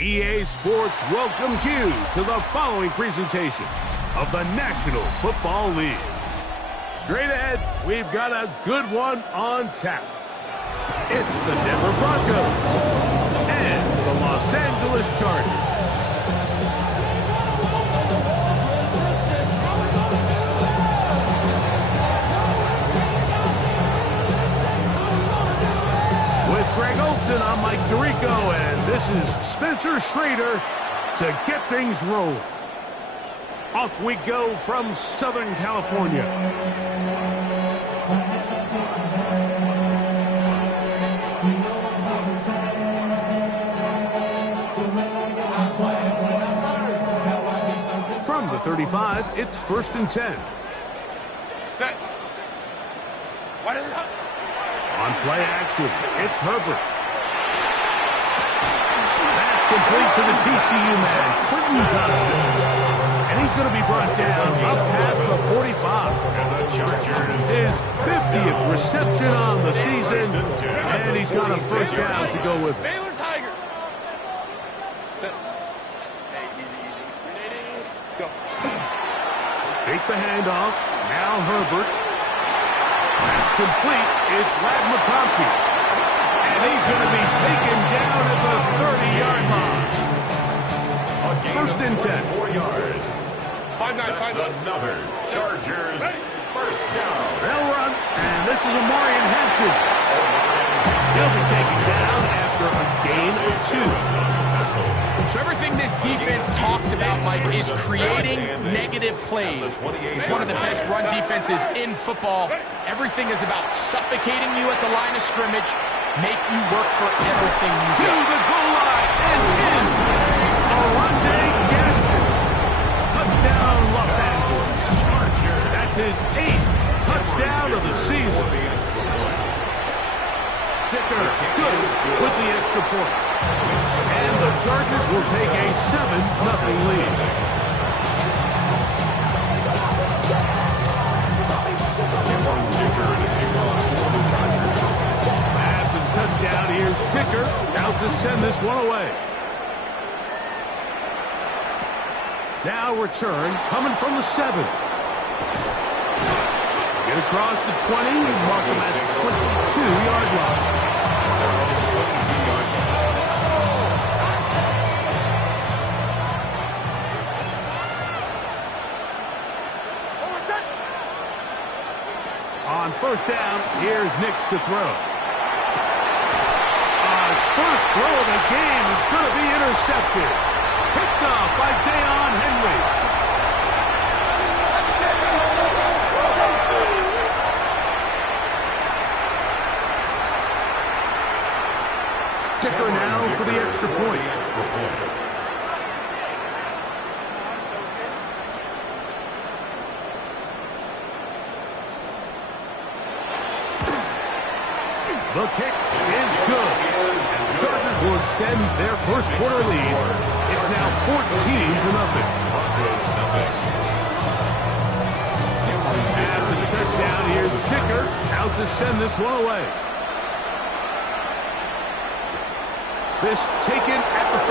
EA Sports welcomes you to the following presentation of the National Football League. Straight ahead, we've got a good one on tap. It's the Denver Broncos and the Los Angeles Chargers. I'm Mike Tirico, and this is Spencer Schrader to get things rolling. Off we go from Southern California. From the 35, it's 1st and 10. Set. What is it? On play action, it's Herbert. That's complete to the TCU man, Quentin Johnston. And he's going to be brought down up past the 45. His 50th reception on the season, and he's got a first down to go with. Baylor Tigers. Set. Go. Fake the handoff. Now Herbert. That's complete. It's Ladd McConkey. And he's going to be taken down at the 30-yard line. 1st and 10. 4 yards. 5-9, 5-9. Another Chargers first down. They'll run, and this is Amarian Hampton. He'll be taken down after a gain of 2. So everything this defense talks about, Mike, is creating negative plays. It's one of the best run defenses in football. Everything is about suffocating you at the line of scrimmage, make you work for everything you do. To the goal line and in. Alontae Gadsden. Touchdown, Los Angeles. That's his 8th touchdown of the season. Dicker goes with the extra point. And the Chargers will take a 7-0 lead. After the touchdown, here's Dicker out to send this one away. Now return coming from the 7. Get across the 20, mark him at the 22-yard line. On 1st down, here's Nix to throw. His first throw of the game is going to be intercepted. Picked off by Deion Henry. Dicker now for the extra point. The kick is good. The Chargers will extend their first quarter lead. It's now 14-0. After the touchdown, here's Dicker out to send this one away. This taken at the 5.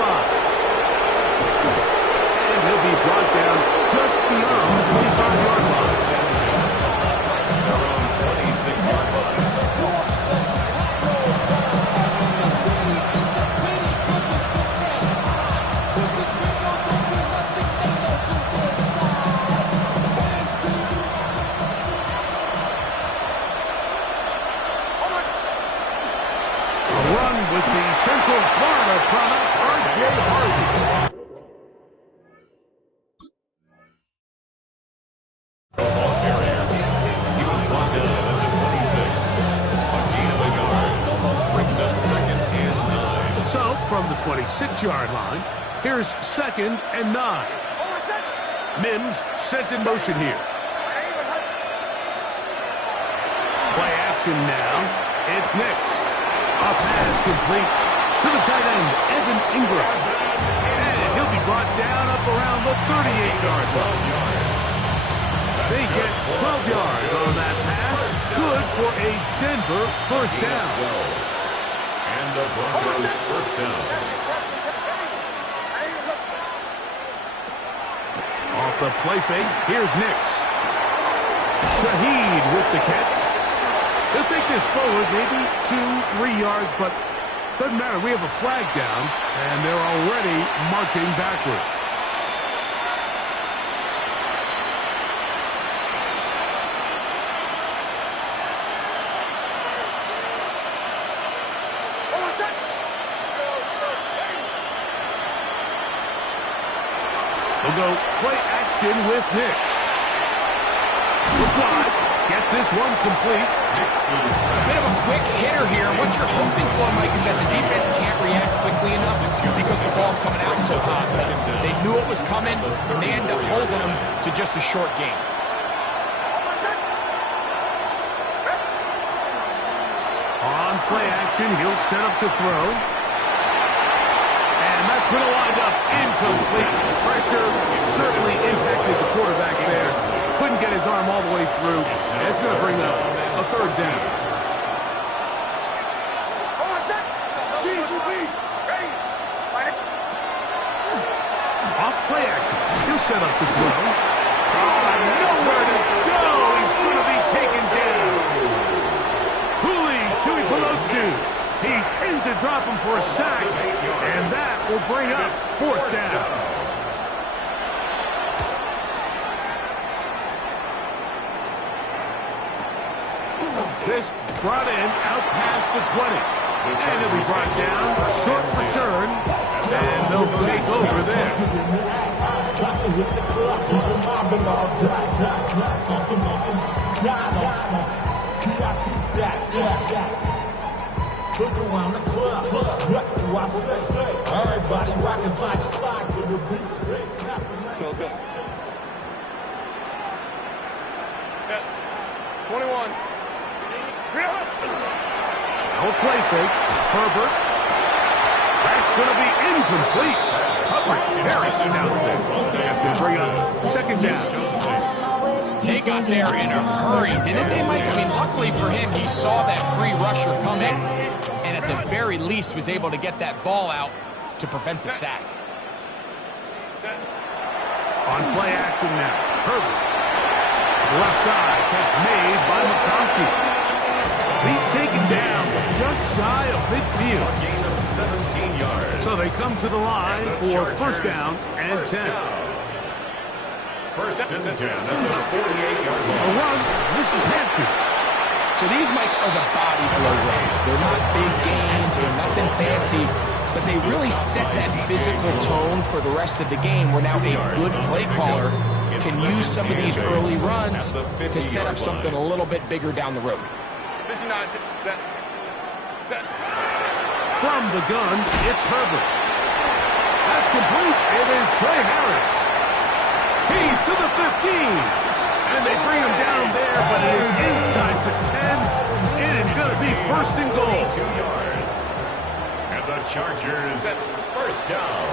And he'll be brought down just beyond the 25-yard line. With the Central Florida product, R.J. Harvey. Ball carrier. He was brought down at the 26. A gain of a yard. Brings up 2nd and 9. So, from the 26-yard line, here's 2nd and 9. Mims sent in motion here. Play action now. It's Nix. A pass complete to the tight end, Evan Ingram. And he'll be brought down up around the 38-yard line. They get 12 yards on that pass. Good for a Denver first down. And the Broncos first down. the play fake. Here's Nix. Shaheed with the catch. He'll take this forward, maybe 2-3 yards, but doesn't matter. We have a flag down, and they're already marching backward. We'll go play action with Nix. Wide. Get this one complete. Bit of a quick hitter here. What you're hoping for, Mike, is that the defense can't react quickly enough because the ball's coming out so hot. They knew it was coming, and they end up holding them to just a short game. On play action, he'll set up to throw. And that's going to wind up incomplete. Pressure certainly impacted the quarterback there. Couldn't get his arm all the way through. And it's going to bring up a third down. Off play action. He'll set up to throw. Nowhere to go. He's going to be taken down. Tui Pelotu. He's in to drop him for a sack. And that will bring up fourth down. This brought in out past the 20. And it'll be brought down. Short return. And they'll take over there. Look around the club. What do I say? Everybody rocking side to side to the beat. Let's go. Set. 21. Now a play fake. Herbert. That's going to be incomplete. Hubbard very stout there. That's going to bring up second down. They got there in a hurry, didn't they, Mike? I mean, luckily for him, he saw that free rusher coming, and at the very least was able to get that ball out to prevent the sack. On play action now. Herbert. Left side. Catch made by McConkey. He's taken down just shy of midfield. A gain of 17 yards. So they come to the line for first down and 10. First and 10 at the 48-yard line. A run. This is Hampton. So these, Mike, are the body blow runs. They're not big gains. They're nothing fancy. But they really set that physical tone for the rest of the game where now a good play caller can use some of these early runs to set up something a little bit bigger down the road. 59. Set. From the gun, it's Herbert. That's complete. It is Trey Harris. He's to the 15. And they bring him down there, but it is inside the 10. It is going to be first and goal. 2 yards. And the Chargers, first down.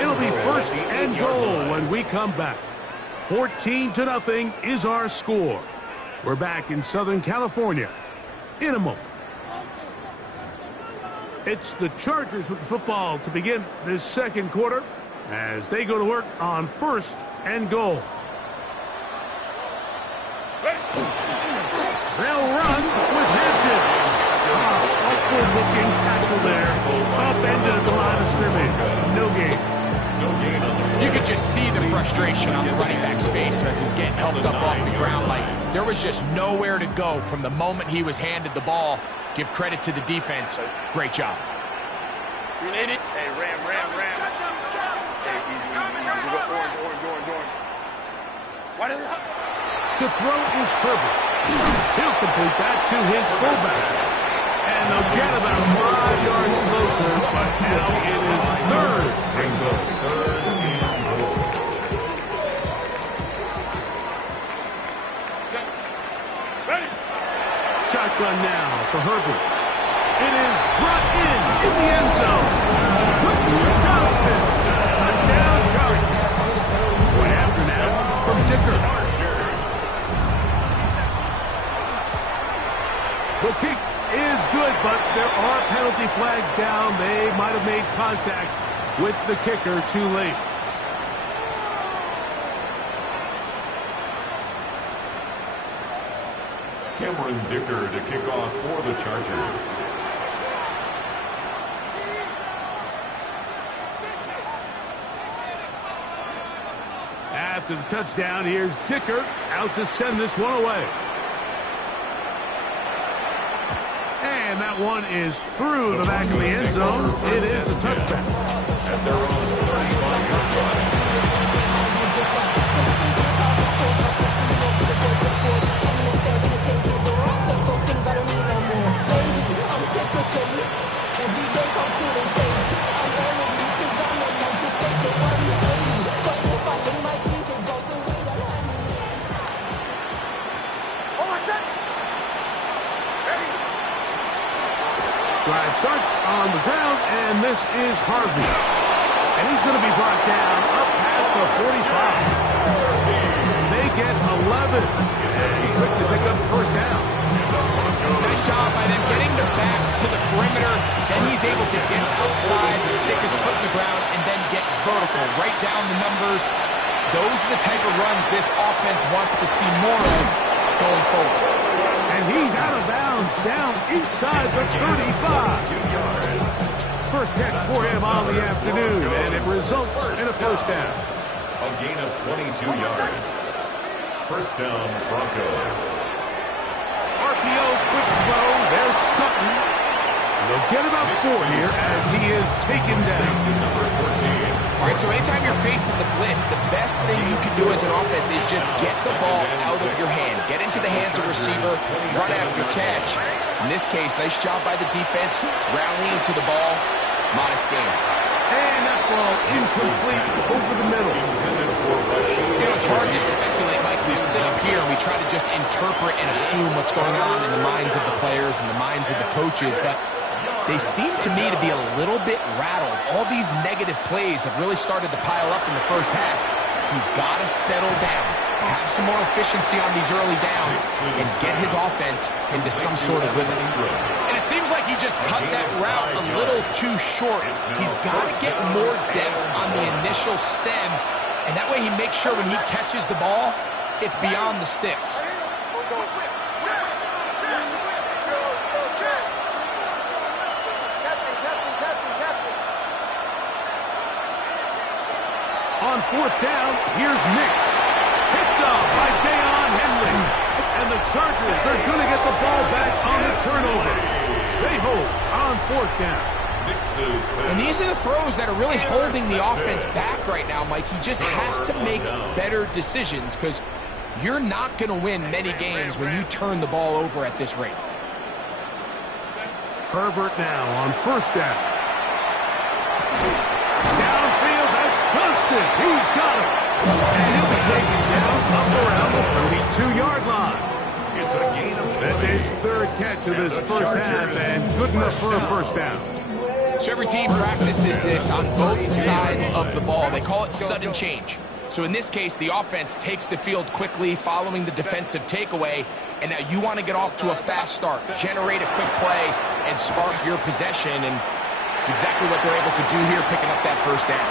It'll be first and goal when we come back. 14-0 is our score. We're back in Southern California in a moment. It's the Chargers with the football to begin this second quarter as they go to work on first and goal. They'll run with Hampton. Awkward looking tackle there. Up ended the line of scrimmage. No gain. You could just see the frustration on the running back's face as he's getting helped up off the ground. Like there was just nowhere to go from the moment he was handed the ball. Give credit to the defense. Great job. Hey, ram. Hey, easy. We go orange. Why did it? To throw is Herbert. He'll complete that to his fullback. And they'll get about 5 yards closer, but now it is third and goal. Ready. Shotgun now for Herbert. It is brought in the end zone. Johnston. Touchdown Chargers. One after now from Dicker. The kick is good, but there are penalty flags down. They might have made contact with the kicker too late. Cameron Dicker to kick off for the Chargers. After the touchdown, here's Dicker out to send this one away. And that one is through the back of the end zone. It is a touchback. At their own 35-yard line. Drive starts on the ground, and this is Harvey. And he's going to be brought down up past the 45. They get 11. And quick to pick up the first down. Nice job by them getting the back to the perimeter. Then he's able to get outside, stick his foot in the ground, and then get vertical. Right down the numbers. Those are the type of runs this offense wants to see more of going forward. And he's out of bounds, down inside the 35. First catch for him on the afternoon, and it results in a first down. A gain of 22 yards. First down, Broncos. RPO, quick throw, there's Sutton. They'll get about 4 here as he is taken down. Number 14. All right, so anytime you're facing the blitz, the best thing you can do as an offense is just get the ball out of your hand. Get into the hands of receiver, run after catch. In this case, nice job by the defense, rallying to the ball. Modest game. And that ball incomplete over the middle. You know, it's hard to speculate, Mike. We sit up here and we try to just interpret and assume what's going on in the minds of the players and the minds of the coaches, but they seem to me to be a little bit rattled. All these negative plays have really started to pile up in the first half. He's got to settle down, have some more efficiency on these early downs, and get his offense into some sort of rhythm. And it seems like he just cut that route a little too short. He's got to get more depth on the initial stem, and that way he makes sure when he catches the ball, it's beyond the sticks. On fourth down, here's Nix. Picked up by Deion Henry. And the Chargers are going to get the ball back on the turnover. They hold on fourth down. And these are the throws that are really holding the offense back right now, Mike. He just has to make better decisions because you're not going to win many games when you turn the ball over at this rate. Herbert now on first down. Downfield, that's Johnston. He's got it. And he'll be taken down up around the 32-yard line. It's a gain of 20. That's his third catch of this first half, and good enough for a first down. So every team practices this on both sides of the ball. They call it sudden change. So in this case, the offense takes the field quickly following the defensive takeaway, and now you want to get off to a fast start, generate a quick play, and spark your possession, and it's exactly what they're able to do here, picking up that first down.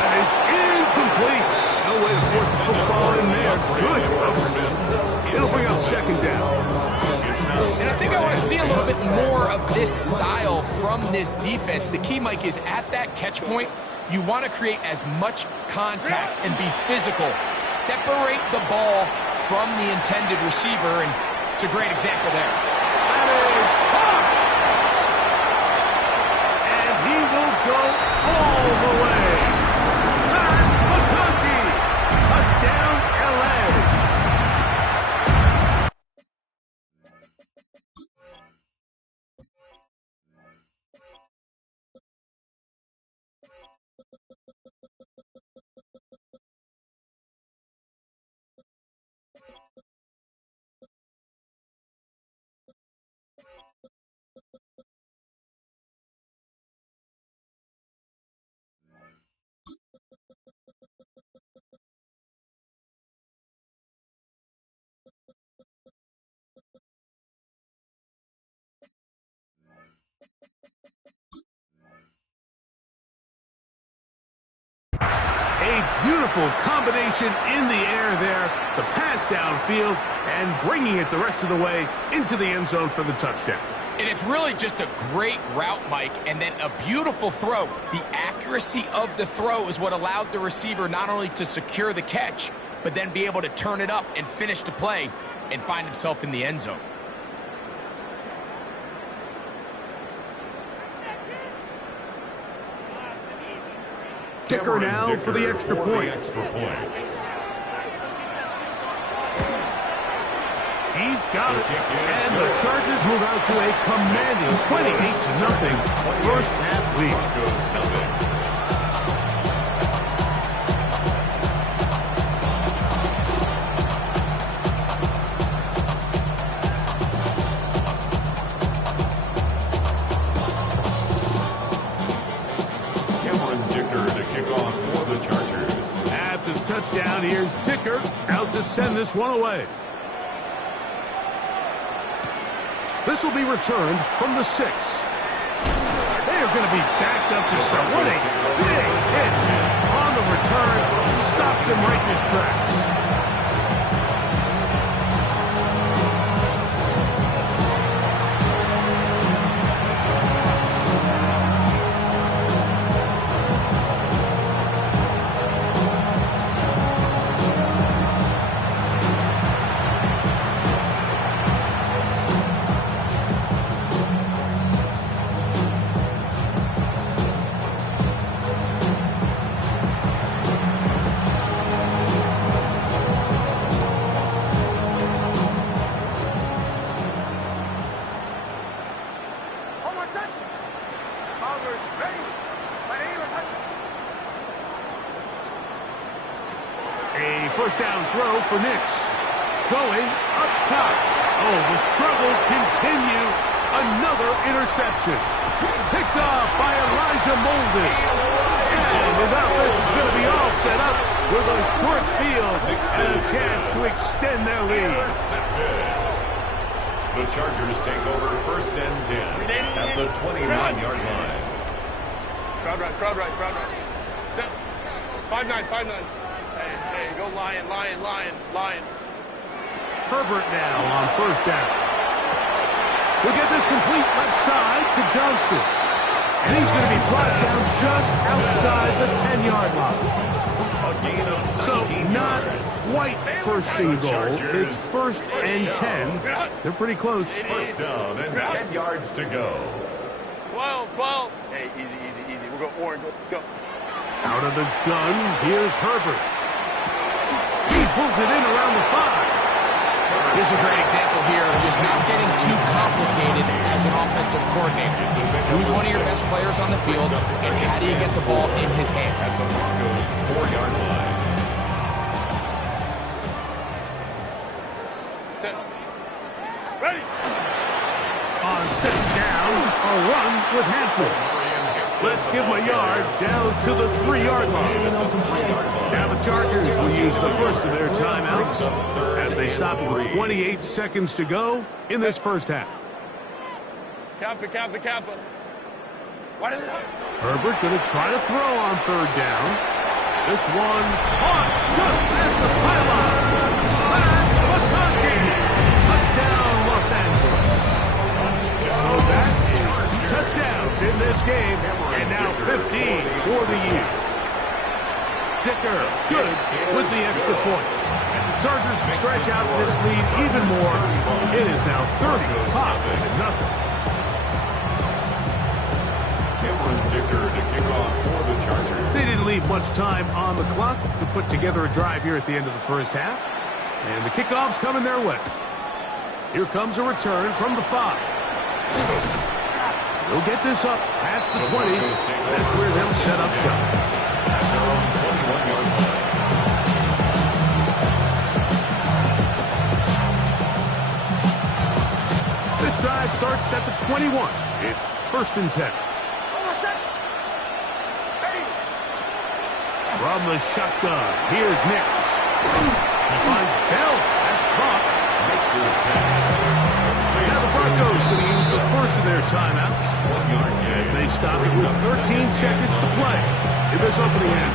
That is incomplete. No way to force the football in there. Good coverage. It'll bring up second down. And I think I want to see a little bit more of this style from this defense. The key, Mike, is at that catch point, you want to create as much contact and be physical. Separate the ball from the intended receiver, and it's a great example there. That is hot. And he will go all the way. Beautiful combination in the air there. The pass downfield and bringing it the rest of the way into the end zone for the touchdown. And it's really just a great route, Mike, and then a beautiful throw. The accuracy of the throw is what allowed the receiver not only to secure the catch, but then be able to turn it up and finish the play and find himself in the end zone. Kicker now for the extra point. He's got it. And the Chargers move out to a commanding 28-0 first half lead. Touchdown, here's Dicker out to send this one away. This will be returned from the 6. They are going to be backed up to start. What a big hit on the return. Stopped him right in his tracks. A first down throw for Nix. Going up top. Oh, the struggles continue. Another interception. Picked off by Elijah Molden. And his offense is going to be all set up with a short field and a chance to extend their lead. The Chargers take over first and 10 at the 29-yard line. Crowd right. Set. 5-9. Hey, go Lion. Herbert now on first down. We'll get this complete left side to Johnston. And he's going to be brought down just outside the 10-yard line. So not quite first and goal. It's first and 10. They're pretty close. First down and 10 yards to go. 12. Hey, easy. We'll go orange. Go. Out of the gun, here's Herbert. He pulls it in around the 5. This is a great example here of just not getting too complicated as an offensive coordinator. Who's one of your best players on the field, and how do you get the ball in his hands? At the Broncos' 4-yard line. Set. Ready. On second down, a run with Hampton. Let's give him a yard down to the 3-yard line. Now the Chargers will use the first of their timeouts as they stop with 28 seconds to go in this first half. Kappa. Herbert going to try to throw on third down. This one caught just past the pylon. Touchdown, Los Angeles. So that is 2 touchdowns in this game, and now 15 for the year. Dicker good with the extra point. And the Chargers stretch out this lead even more. It is now 35-0. Dicker to kick off for the Chargers. They didn't leave much time on the clock to put together a drive here at the end of the first half. And the kickoff's coming their way. Here comes a return from the 5. They'll get this up past the 20. That's where they'll set up shop. At their own 21-yard line. This drive starts at the 21. It's first and 10. From the shotgun, here's Nix. He finds Bell. That's caught. Nix's pass. Now the Broncos going to use the first of their timeouts as they stop it with 13 seconds to play in this opening half.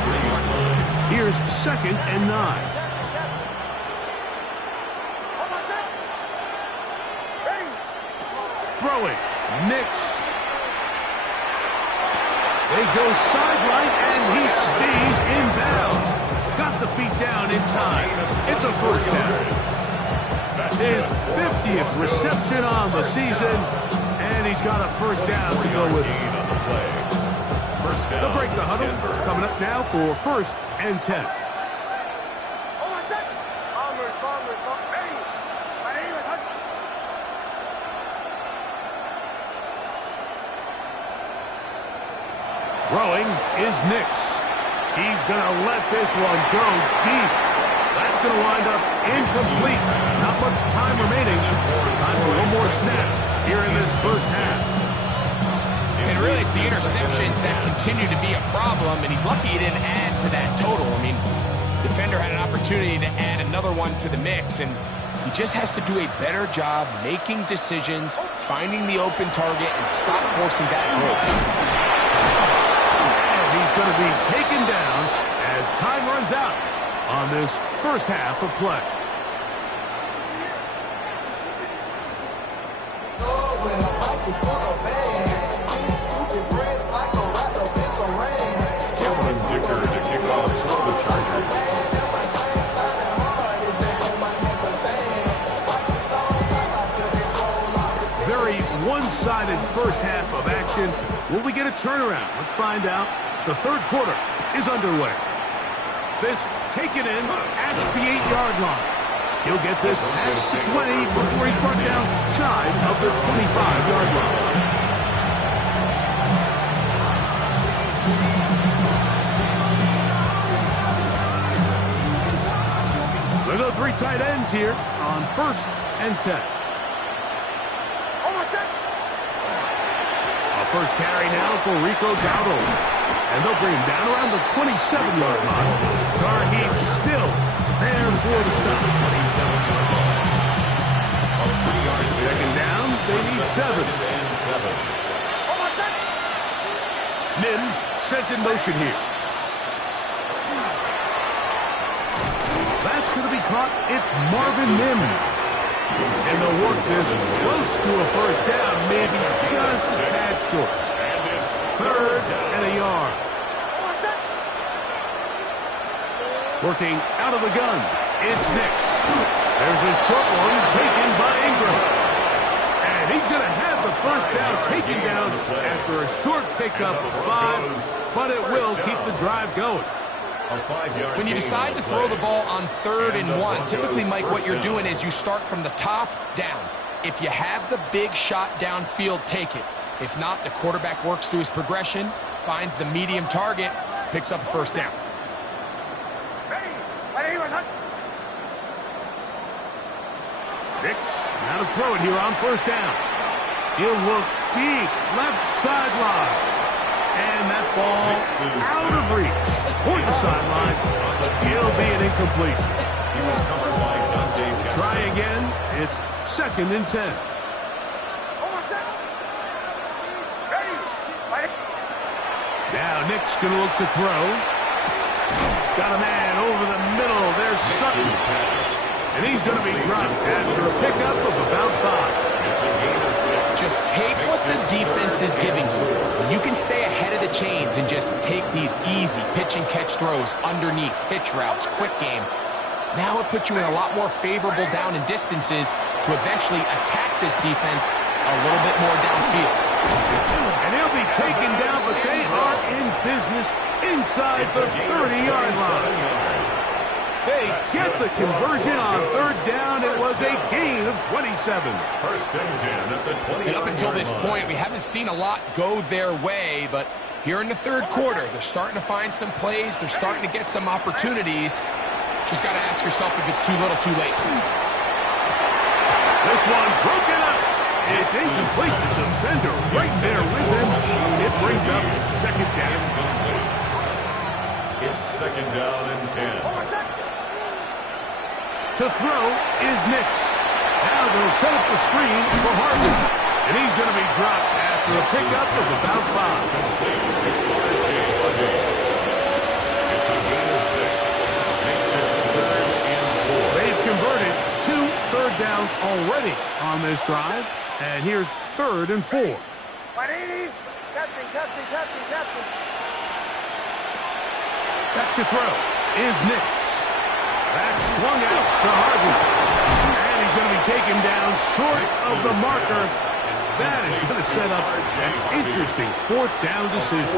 Here's 2nd and 9. Throwing. Nix. They go sideline, and he stays in bounds. Got the feet down in time. It's a first down. His 50th reception on the season, and he's got a first down to go with it. They'll break the huddle. Coming up now for 1st and 10. Throwing is Nix. He's going to let this one go deep. That's going to wind up incomplete. Not much time remaining. Time for one more snap here in this first half. And really, it's the interceptions that continue to be a problem, and he's lucky he didn't add to that total. I mean, defender had an opportunity to add another one to the mix, and he just has to do a better job making decisions, finding the open target, and stop forcing back growth. He's going to be taken down as time runs out on this first half of play. Dicker to kick off for the Chargers. Very one-sided first half of action. Will we get a turnaround? Let's find out. The third quarter is underway. This taken in at the 8-yard line. He'll get this past the 20 before he's brought down shy of the 25-yard line. Look at the 3 tight ends here on 1st and 10. A first carry now for Rico Dowdle. And they'll bring him down around the 27-yard line. Tarheeb still there for the stop. 27-yard line. Second down, they need 7. Mims sent in motion here. That's going to be caught. It's Marvin Mims. And they'll work this close to a first down, maybe just a tad short. 3rd and a yard. Working out of the gun. It's Nix. There's a short one taken by Ingram. And he's going to have the first down taken down after a short pickup of 5, but it will keep the drive going. When you decide to throw the ball on 3rd and 1, typically, Mike, what you're doing is you start from the top down. If you have the big shot downfield, take it. If not, the quarterback works through his progression, finds the medium target, picks up a first down. Nix, now to throw it here on 1st down. He'll look deep, left sideline. And that ball out of reach toward the sideline. He'll be an incompletion. He was covered by Dante Jackson. Try again. It's 2nd and 10. Now Nick's going to look to throw. Got a man over the middle. There's Sutton. And he's going to be dropped after a pickup of about 5. It's a gain of 6. Just take what the defense is giving you. When you can stay ahead of the chains and just take these easy pitch and catch throws underneath, hitch routes, quick game, now it puts you in a lot more favorable down and distances to eventually attack this defense a little bit more downfield. And he'll be taken down, but they are in business inside the 30-yard line. They get the conversion on 3rd down. It was a gain of 27. 1st and 10 at the 20. And up until this point, we haven't seen a lot go their way, but here in the 3rd quarter, they're starting to find some plays. They're starting to get some opportunities. Just got to ask yourself if it's too little, too late. This one broken up. It's incomplete. The defender right there with him. It brings up 2nd down. It's 2nd down and 10. To throw is Nix. Now they'll set up the screen for Hartman. And he's going to be dropped after a pickup of about 5. It's a gain of 6. downs already on this drive. And here's 3rd and 4. Back to throw is Nix. That's swung out to Harden. And he's going to be taken down short of the marker. That is going to set up an interesting 4th down decision.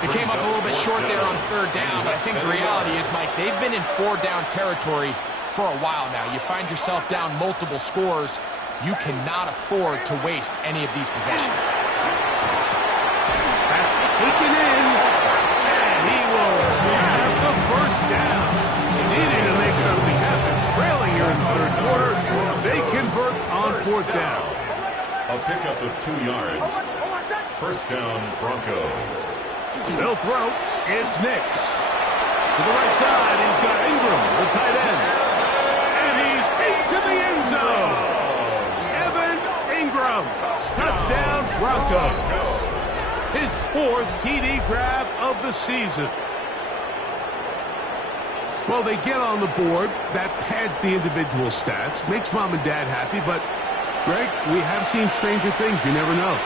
It came up a little bit short there on 3rd down, but I think the reality is, Mike, they've been in 4-down territory for a while now. You find yourself down multiple scores. You cannot afford to waste any of these possessions. That's taken in, and he will have the 1st down. Needing to make something happen, trailing here in the 3rd quarter. They convert on 4th down. A pickup of 2 yards. 1st down, Broncos. They'll throw. It's Nix. To the right side, he's got Ingram, the tight end. And he's into the end zone. Evan Ingram. Touchdown, Broncos. His 4th TD grab of the season. Well, they get on the board. That pads the individual stats. Makes mom and dad happy, but Greg, we have seen stranger things. You never know.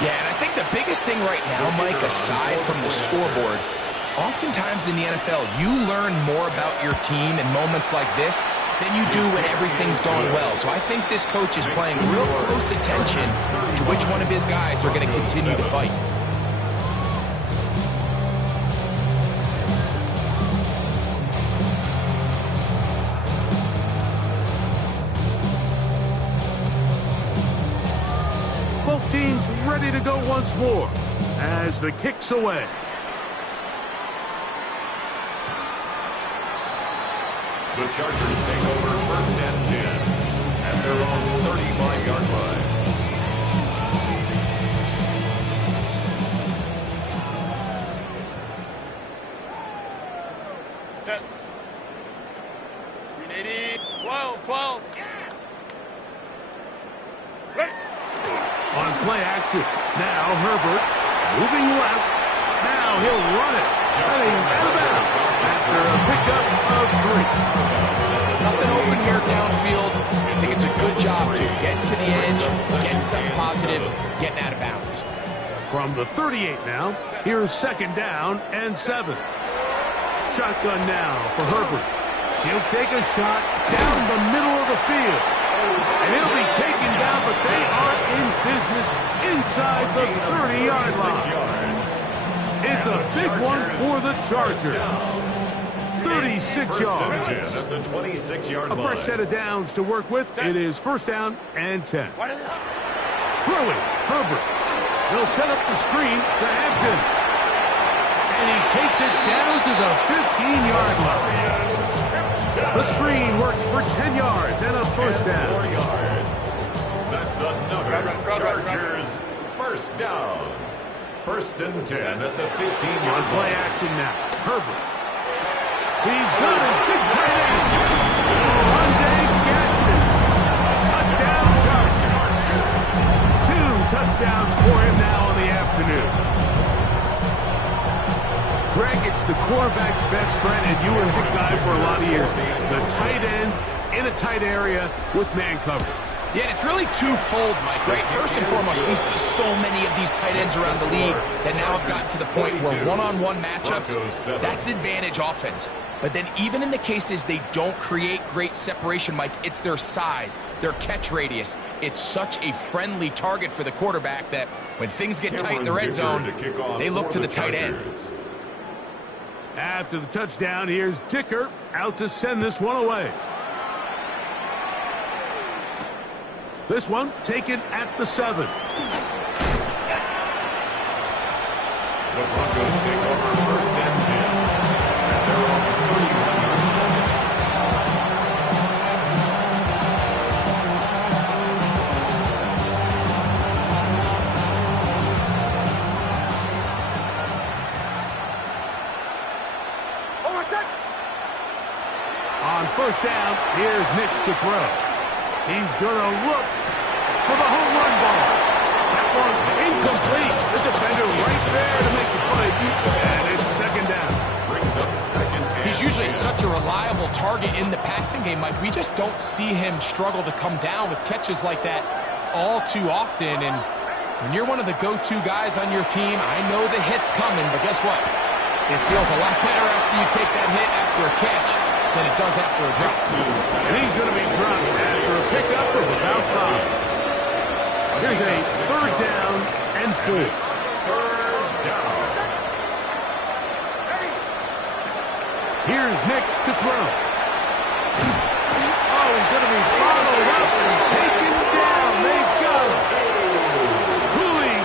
Yeah, and I think the biggest thing right now, Mike, aside from the scoreboard, oftentimes in the NFL, you learn more about your team in moments like this than you do when everything's going well. So I think this coach is paying real close attention to which one of his guys are going to continue to fight. Both teams ready to go once more as the kick's away. The Chargers take over 1st and 10 at their own 35-yard line. Set. 380. 12. Ready. On play action. Now Herbert moving left. Now he'll run it. Heading out of bounds after a pickup of 3. Nothing open here downfield. I think it's a good job just getting to the edge, getting something positive, getting out of bounds. From the 38 now, here's 2nd down and 7. Shotgun now for Herbert. He'll take a shot down the middle of the field. And he'll be taken down, but they are in business inside the 30-yard line. It's a big one for the Chargers. 36 yards. At the 26-yard A line. fresh set of downs to work with. It is 1st down and 10. Throwing, Herbert. They'll set up the screen to Hampton. And he takes it down to the 15-yard line. The screen works for 10 yards and a 1st down. 4 yards. That's another Chargers 1st down. 1st and 10 at the 15-yard On play line. action now. Herbert. He's got his big tight end. Monday Gadsden. Touchdown Chargers. 2 touchdowns for him now in the afternoon. Greg, it's the quarterback's best friend, and you were the guy for a lot of years. The tight end in a tight area with man coverage. Yeah, and it's really twofold, Mike, right? First and foremost, we see so many of these tight ends around the league that now have gotten to the point where one-on-one matchups, that's advantage offense. But then even in the cases they don't create great separation, Mike, it's their size, their catch radius. It's such a friendly target for the quarterback that when things get tight in the red zone, they look to the tight end. After the touchdown, here's Dicker out to send this one away. This one taken at the 7. The Broncos take over 1st and 10 at their own 31-yard line. On 1st down, here's Nix to throw. He's going to look for the home run ball. That one incomplete. The defender right there to make the play. And it's 2nd down. Brings up 2nd and He's He's usually such a reliable target in the passing game, Mike. We just don't see him struggle to come down with catches like that all too often. And when you're one of the go-to guys on your team, I know the hit's coming, but guess what? It feels a lot better after you take that hit after a catch than it does after a drop. And he's going to be dropped after a pickup of about 5. Here's a 3rd down and 4. 3rd down. Here's Nix to throw. Oh, he's going to be followed up and taken down. They've got him.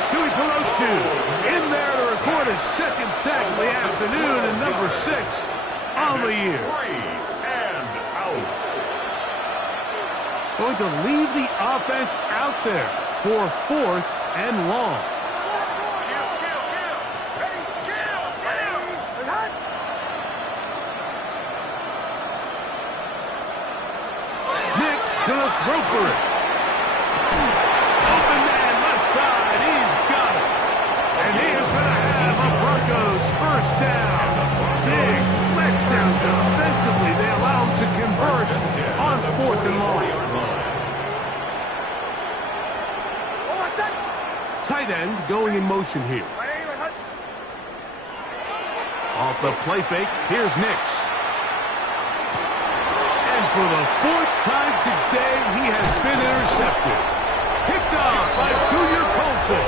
Tui Perotu in there to record his 2nd sack of the afternoon and number 6 on the year. 3 and out. Going to leave the offense out there for 4th and long. Gonna throw for it. Open man, left side. He's got it. And he is gonna have a Broncos 1st down. Big letdown defensively. They allow him to convert on 4th and long. Tight end going in motion here. Off the play fake, here's Nix. For the 4th time today, he has been intercepted. Picked off by Junior Colson.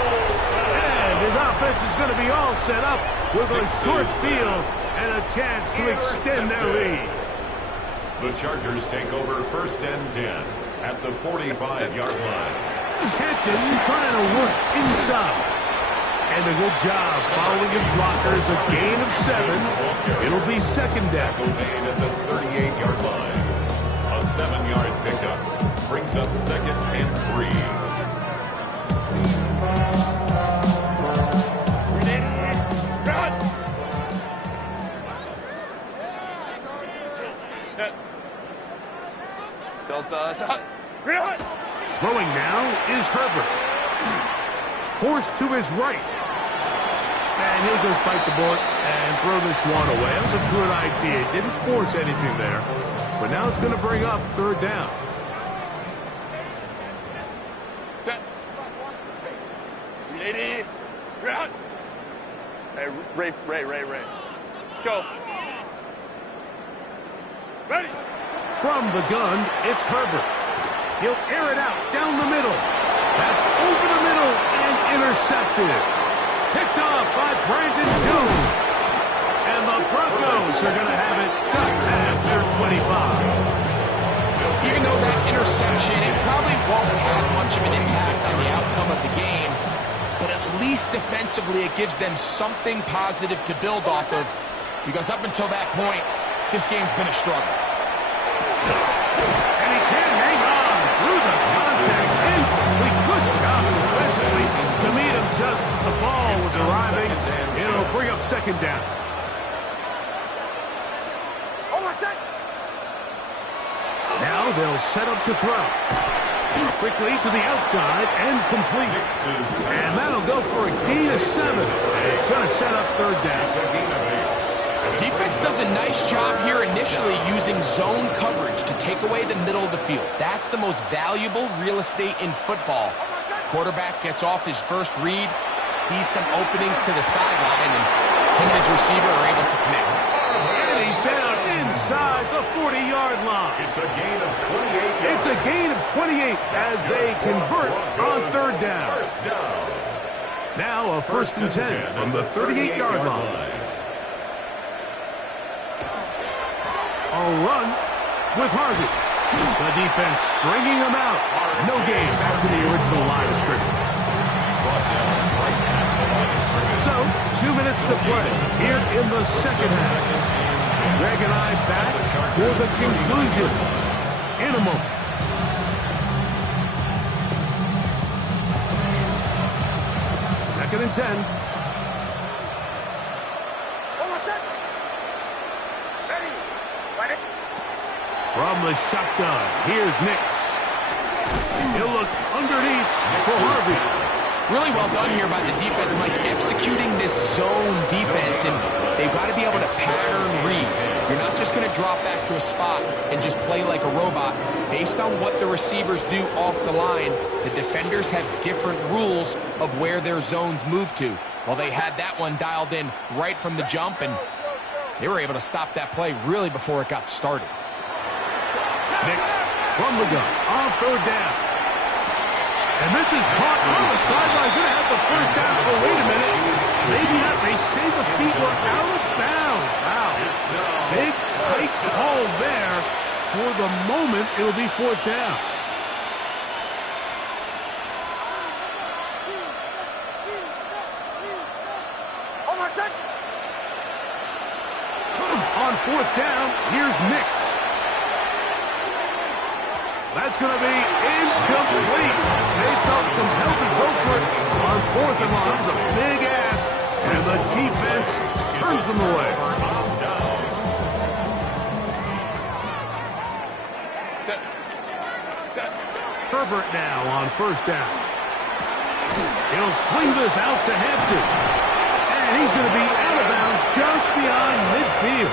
And his offense is going to be all set up with a short field and a chance to extend their lead. The Chargers take over 1st and 10 at the 45-yard line. Hampton trying to work inside. And a good job following his blockers. A gain of 7. It'll be 2nd down. Made at the 38-yard line. A 7-yard pickup brings up 2nd and 3. Throwing now is Herbert. Forced to his right. And he'll just bite the bullet and throw this one away. That was a good idea. Didn't force anything there. But now it's going to bring up 3rd down. Set. Ready. Ground. Hey, Ray. Let's go. Ready. From the gun, it's Herbert. He'll air it out down the middle. That's over the middle and intercepted. Picked off by Brandon Jones. And the Broncos are going to have it just past their 25. Even though that interception, it probably won't have much of an impact on the outcome of the game, but at least defensively it gives them something positive to build off of, because up until that point, this game's been a struggle. And he can't hang on through the contact. Instantly, good job defensively to meet him just as the ball was arriving. It'll bring up 2nd down. Now they'll set up to throw. Quickly to the outside and complete. And that'll go for a gain of 7. It's going to set up 3rd down. Defense does a nice job here initially using zone coverage to take away the middle of the field. That's the most valuable real estate in football. Quarterback gets off his first read, sees some openings to the sideline, and him and his receiver are able to connect. And he's down inside the 40-yard line. It's a gain of 28. It's a gain of 28 as they convert on 3rd down. Now a 1st and 10 from the 38-yard line. A run with Harvey. The defense stringing him out. No gain. Back to the original line of scrimmage. So, 2 minutes to play here in the 2nd half. Greg and I back for the conclusion in a moment. Second and 10. From the shotgun, here's Nix. He'll look underneath for Harvey. Really well done here by the defense, Mike, executing this zone defense, and they've got to be able to pattern read. You're not just going to drop back to a spot and just play like a robot. Based on what the receivers do off the line, the defenders have different rules of where their zones move to. Well, they had that one dialed in right from the jump, and they were able to stop that play really before it got started. Nix from the gun on third down. And this is caught on the sideline. Going to have the first down. Oh, wait a minute. Maybe not. They say the feet were out of bounds. Wow. Big, tight call there. For the moment, it'll be fourth down. On fourth down, here's Nix. That's going to be incomplete. They felt compelled to go for it on fourth and long. It was a big ask, and the defense turns them away. Herbert now on first down. He'll swing this out to Hampton. And he's going to be out of bounds just beyond midfield.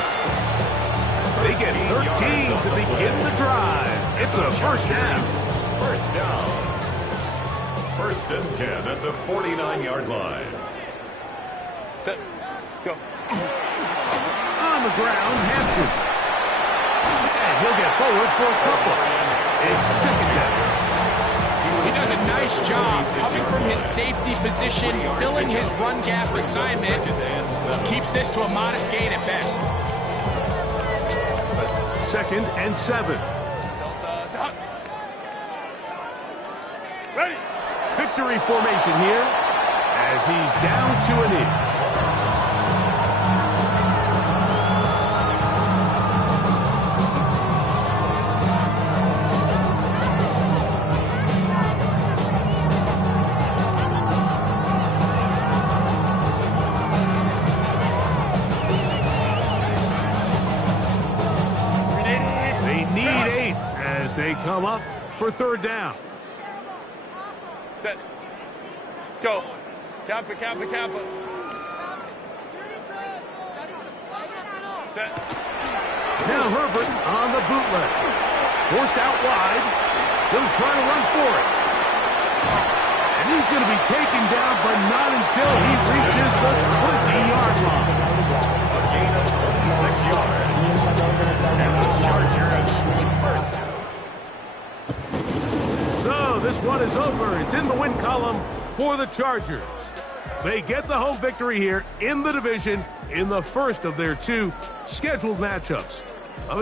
They get 13 to begin the drive. It's a first down. First down. First and 10 at the 49-yard line. Set. Go. On the ground, Hampton. And he'll get forward for a couple. It's second down. He does a nice job coming from his safety position, filling his run gap assignment. Keeps this to a modest gain at best. Second and 7. Ready. Victory formation here as he's down to a knee. They come up for third down. Set. Go. Kappa, Kappa, Kappa. Set. Now Herbert on the bootleg. Forced out wide. He'll try to run for it. And he's going to be taken down, but not until he reaches the 20-yard line. A gain of 26 yards. And the Chargers first down. So this one is over. It's in the win column for the Chargers. They get the home victory here in the division in the first of their two scheduled matchups.